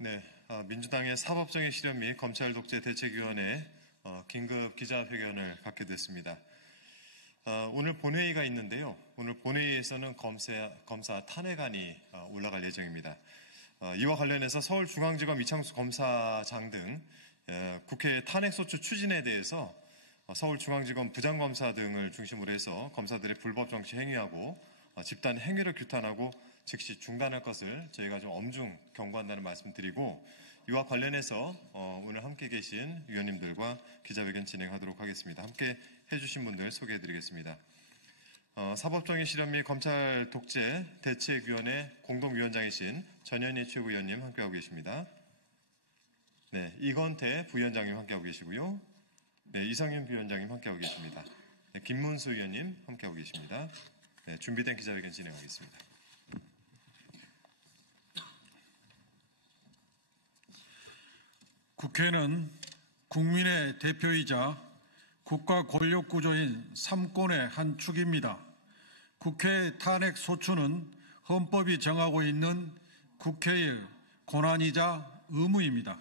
네, 민주당의 사법정의 실현 및 검찰 독재 대책위원회 긴급 기자회견을 갖게 됐습니다. 오늘 본회의가 있는데요. 오늘 본회의에서는 검사 탄핵안이 올라갈 예정입니다. 이와 관련해서 서울중앙지검 이창수 검사장 등 국회 탄핵소추 추진에 대해서 서울중앙지검 부장검사 등을 중심으로 해서 검사들의 불법 정치 행위하고 집단 행위를 규탄하고 즉시 중단할 것을 저희가 좀 엄중 경고한다는 말씀드리고, 이와 관련해서 오늘 함께 계신 위원님들과 기자회견 진행하도록 하겠습니다. 함께 해주신 분들 소개해드리겠습니다. 사법정의 실현 및 검찰 독재 대책위원회 공동위원장이신 전현희 최고위원님 함께하고 계십니다. 네, 이건태 부위원장님 함께하고 계시고요. 네, 이상윤 부위원장님 함께하고 계십니다. 네, 김문수 위원님 함께하고 계십니다. 네, 준비된 기자회견 진행하겠습니다. 국회는 국민의 대표이자 국가 권력 구조인 삼권의 한 축입니다. 국회의 탄핵 소추는 헌법이 정하고 있는 국회의 권한이자 의무입니다.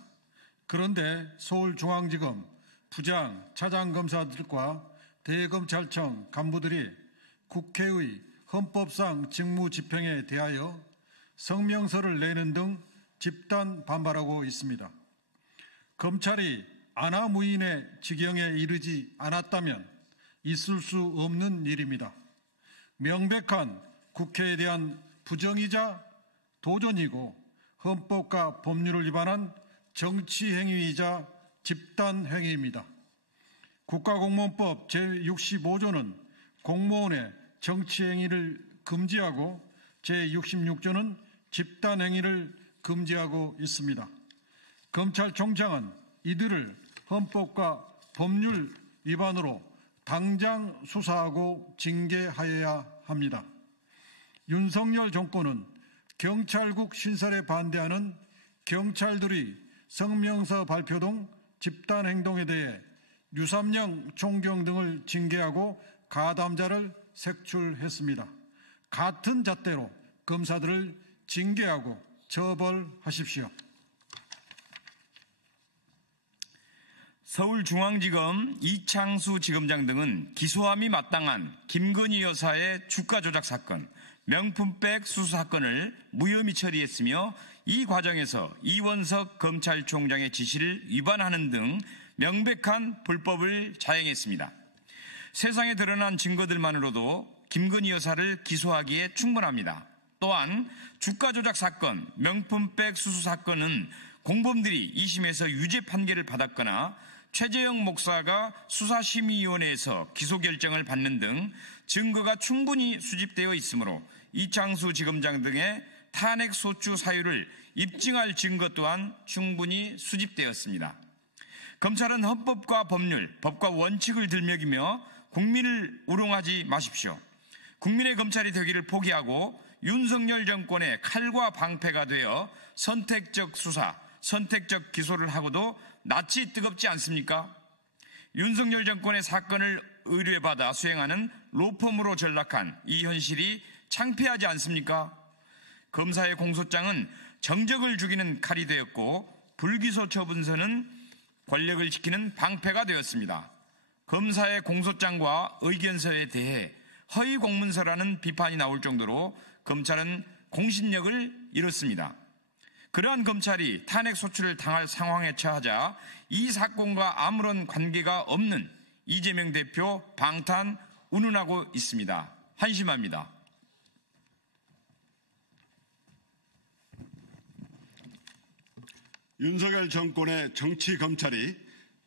그런데 서울중앙지검 부장, 차장검사들과 대검찰청 간부들이 국회의 헌법상 직무 집행에 대하여 성명서를 내는 등 집단 반발하고 있습니다. 검찰이 안하무인의 지경에 이르지 않았다면 있을 수 없는 일입니다. 명백한 국회에 대한 부정이자 도전이고 헌법과 법률을 위반한 정치행위이자 집단행위입니다. 국가공무원법 제65조는 공무원의 정치행위를 금지하고 제66조는 집단행위를 금지하고 있습니다. 검찰총장은 이들을 헌법과 법률 위반으로 당장 수사하고 징계하여야 합니다. 윤석열 정권은 경찰국 신설에 반대하는 경찰들의 성명서 발표 등 집단행동에 대해 유삼령 총경 등을 징계하고 가담자를 색출했습니다. 같은 잣대로 검사들을 징계하고 처벌하십시오. 서울중앙지검 이창수 지검장 등은 기소함이 마땅한 김건희 여사의 주가 조작 사건, 명품백 수수 사건을 무혐의 처리했으며 이 과정에서 이원석 검찰총장의 지시를 위반하는 등 명백한 불법을 자행했습니다. 세상에 드러난 증거들만으로도 김건희 여사를 기소하기에 충분합니다. 또한 주가 조작 사건, 명품백 수수 사건은 공범들이 2심에서 유죄 판결을 받았거나 최재형 목사가 수사심의위원회에서 기소 결정을 받는 등 증거가 충분히 수집되어 있으므로 이창수 지검장 등의 탄핵 소추 사유를 입증할 증거 또한 충분히 수집되었습니다. 검찰은 헌법과 법률, 법과 원칙을 들먹이며 국민을 우롱하지 마십시오. 국민의 검찰이 되기를 포기하고 윤석열 정권의 칼과 방패가 되어 선택적 수사, 선택적 기소를 하고도 낯이 뜨겁지 않습니까? 윤석열 정권의 사건을 의뢰받아 수행하는 로펌으로 전락한 이 현실이 창피하지 않습니까? 검사의 공소장은 정적을 죽이는 칼이 되었고 불기소 처분서는 권력을 지키는 방패가 되었습니다. 검사의 공소장과 의견서에 대해 허위 공문서라는 비판이 나올 정도로 검찰은 공신력을 잃었습니다. 그러한 검찰이 탄핵 소추를 당할 상황에 처하자 이 사건과 아무런 관계가 없는 이재명 대표 방탄 운운하고 있습니다. 한심합니다. 윤석열 정권의 정치 검찰이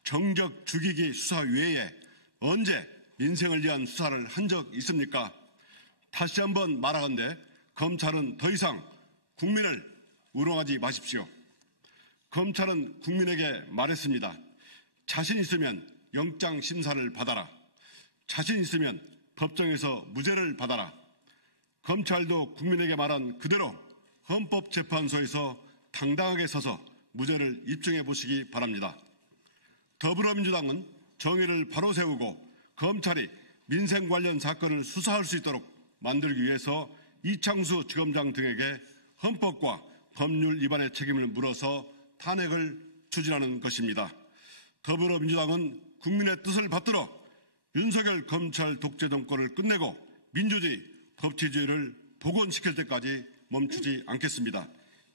정적 죽이기 수사 외에 언제 민생을 위한 수사를 한 적 있습니까? 다시 한번 말하건대 검찰은 더 이상 국민을 우롱하지 마십시오. 검찰은 국민에게 말했습니다. 자신 있으면 영장 심사를 받아라. 자신 있으면 법정에서 무죄를 받아라. 검찰도 국민에게 말한 그대로 헌법재판소에서 당당하게 서서 무죄를 입증해 보시기 바랍니다. 더불어민주당은 정의를 바로 세우고 검찰이 민생 관련 사건을 수사할 수 있도록 만들기 위해서 이창수 지검장 등에게 헌법과 법률 위반의 책임을 물어서 탄핵을 추진하는 것입니다. 더불어민주당은 국민의 뜻을 받들어 윤석열 검찰 독재 정권을 끝내고 민주주의, 법치주의를 복원시킬 때까지 멈추지 않겠습니다.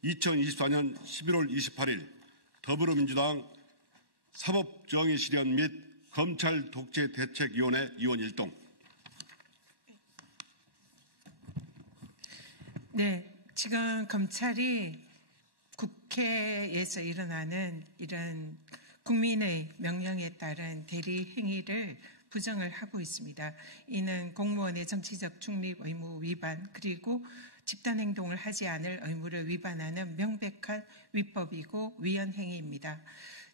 2024년 11월 28일 더불어민주당 사법정의 실현 및 검찰 독재 대책위원회 위원 일동. 네, 지금 검찰이 국회에서 일어나는 이런 국민의 명령에 따른 대리 행위를 부정을 하고 있습니다. 이는 공무원의 정치적 중립 의무 위반 그리고 집단 행동을 하지 않을 의무를 위반하는 명백한 위법이고 위헌 행위입니다.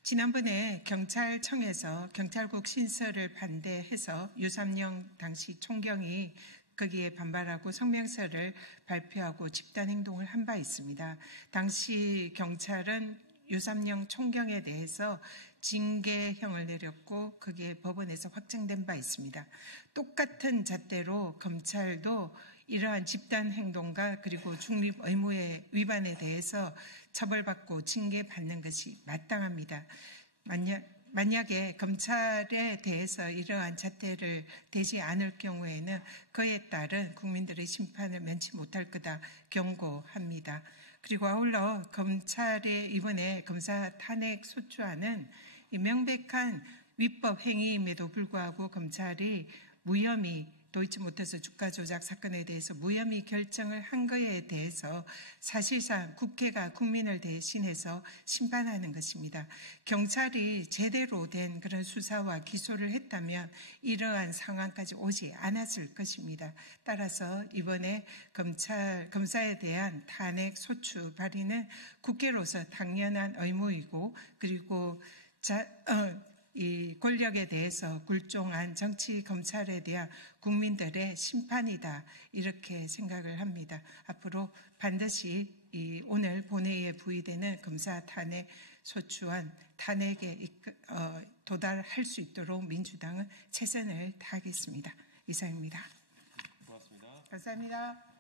지난번에 경찰청에서 경찰국 신설을 반대해서 유삼영 당시 총경이 거기에 반발하고 성명서를 발표하고 집단 행동을 한 바 있습니다. 당시 경찰은 유삼영 총경에 대해서 징계형을 내렸고 그게 법원에서 확정된 바 있습니다. 똑같은 잣대로 검찰도 이러한 집단 행동과 그리고 중립 의무의 위반에 대해서 처벌받고 징계받는 것이 마땅합니다. 만약에 검찰에 대해서 이러한 잣대를 대지 않을 경우에는 그에 따른 국민들의 심판을 면치 못할 거다 경고합니다. 그리고 아울러 검찰의 이번에 검사 탄핵 소추안은 이 명백한 위법 행위임에도 불구하고 검찰이 무혐의 도이치모터스 주가 조작 사건에 대해서 무혐의 결정을 한 거에 대해서 사실상 국회가 국민을 대신해서 심판하는 것입니다. 경찰이 제대로 된 그런 수사와 기소를 했다면 이러한 상황까지 오지 않았을 것입니다. 따라서 이번에 검사에 대한 탄핵 소추 발의는 국회로서 당연한 의무이고 그리고 이 권력에 대해서 굴종한 정치 검찰에 대한 국민들의 심판이다 이렇게 생각을 합니다. 앞으로 반드시 오늘 본회의에 부의되는 검사 탄핵 소추안 탄핵에 도달할 수 있도록 민주당은 최선을 다하겠습니다. 이상입니다. 고맙습니다. 감사합니다.